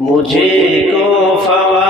मुची को फवा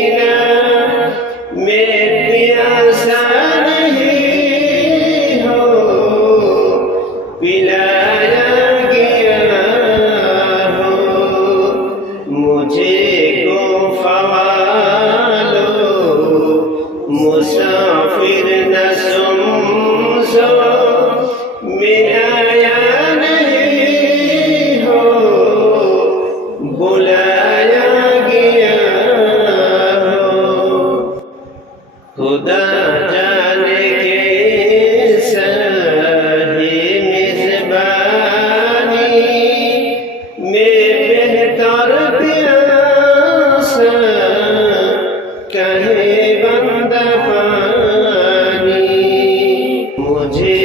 مسافر نسم سو من آیا نہیں ہو بلایا گیا ہو خدا جانا de